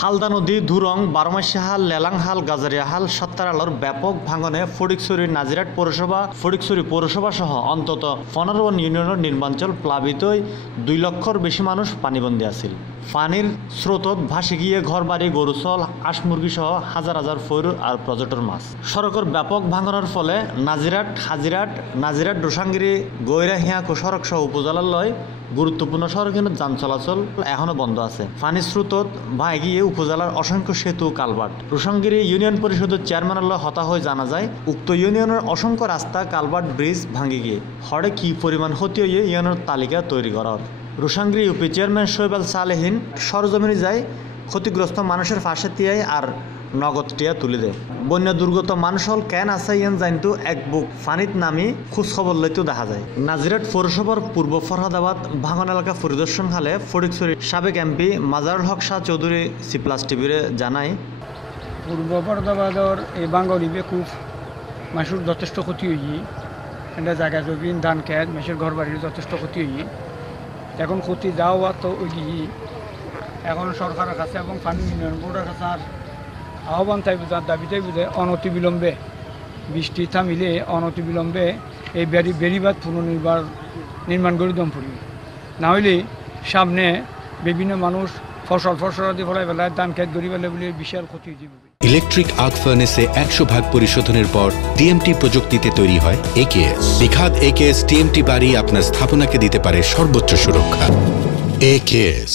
হালদা নদী, ধুরং বারমাসিহাল লেলাংহাল, গাজারিয়াহাল, সত্তারালর ব্যাপক ভাঙনে ফটিকছড়ি নাজিরাট পৌরসভা ফটিকছড়ি পৌরসভা সহ অন্তত পনেরো ইউনিয়নের নির্মাঞ্চল প্লাবিত হই দুই লক্ষর বেশি মানুষ পানিবন্দী আছিল। পানির স্রোতত ভাসি গিয়ে ঘরবাড়ি, গরুচল হাঁস মুরগি সহ হাজার হাজার ফৈর আর পর্যটন মাছ। সড়কের ব্যাপক ভাঙনের ফলে নাজিরাট, হাজিরাট, নাজিরাট রোসাঙ্গিরি গৈরাহিয়া সড়ক সহ উপজেলার লয় গুরুত্বপূর্ণ সড়কের যান চলাচল এখনও বন্ধ আছে। পানির স্রোতত ভাই গিয়ে উপজেলার অসংখ্য সেতু, কালভার্ট। রোসাঙ্গিরি ইউনিয়ন পরিষদের চেয়ারম্যান আল্লাহ হতা হয়ে জানা যায়, উক্ত ইউনিয়নের অসংখ্য রাস্তা, কালভার্ট, ব্রিজ ভাঙে গিয়ে হরে কি পরিমাণ ক্ষতি হয়ে ইউনিয়নের তালিকা তৈরি করার। রোসাঙ্গিরি ইউপি চেয়ারম্যান শোয়েব আল সালেহীন সরজমিনে যায় ক্ষতিগ্রস্ত মানুষের পাশে তিয়াই আর নগদ টিয়া তুলে দেয়। বন্যা দুর্গত মানুষ হল কেন আছে ইয়ান জানতু এক বুক ফানিত নামি খোঁজ খবর লইতেও দেখা যায়। নাজিরাট পৌরসভার পূর্ব ফরহাদাবাদ ভাঙন এলাকা পরিদর্শন হালে ফটিকছড়ি সাবেক MP Mazharul Haque Shah Chowdhury C plus টিভিরে জানায় পূর্ব বর্ধমানৰ এই বাংগরিবে খুব মাছুর যথেষ্ট ক্ষতি হয়েছি এটা জায়গা জমিন, ধান খেত, মেসের ঘর বাড়ির যথেষ্ট ক্ষতি হয়েছি এখন ক্ষতি যাওয়া তো ওই এখন সরকারের কাছে এবং পানি উন্নয়ন বোর্ডের কাছে আর আহ্বান তাই বুঝার দাবিটাই বুঝে অনতি বিলম্বে বৃষ্টি থামিলে অনতি বিলম্বে এই বেরি বেরিবাদ পুনর্নির্মাণ নির্মাণ করে দম পড়ি না সামনে বিভিন্ন মানুষ ফসল ফসলাদি ফলাই পেলায় ধান খেত পেলে বলে বিশাল ক্ষতি হয়ে যাবে ইলেকট্রিক আর্ক ফার্নেসে একশো ভাগ পরিশোধনের পর টিএমটি প্রযুক্তিতে তৈরি হয় একেএস বিখাত একেএস টিএমটি বাড়ি আপনার স্থাপনাকে দিতে পারে সর্বোচ্চ সুরক্ষা। একেএস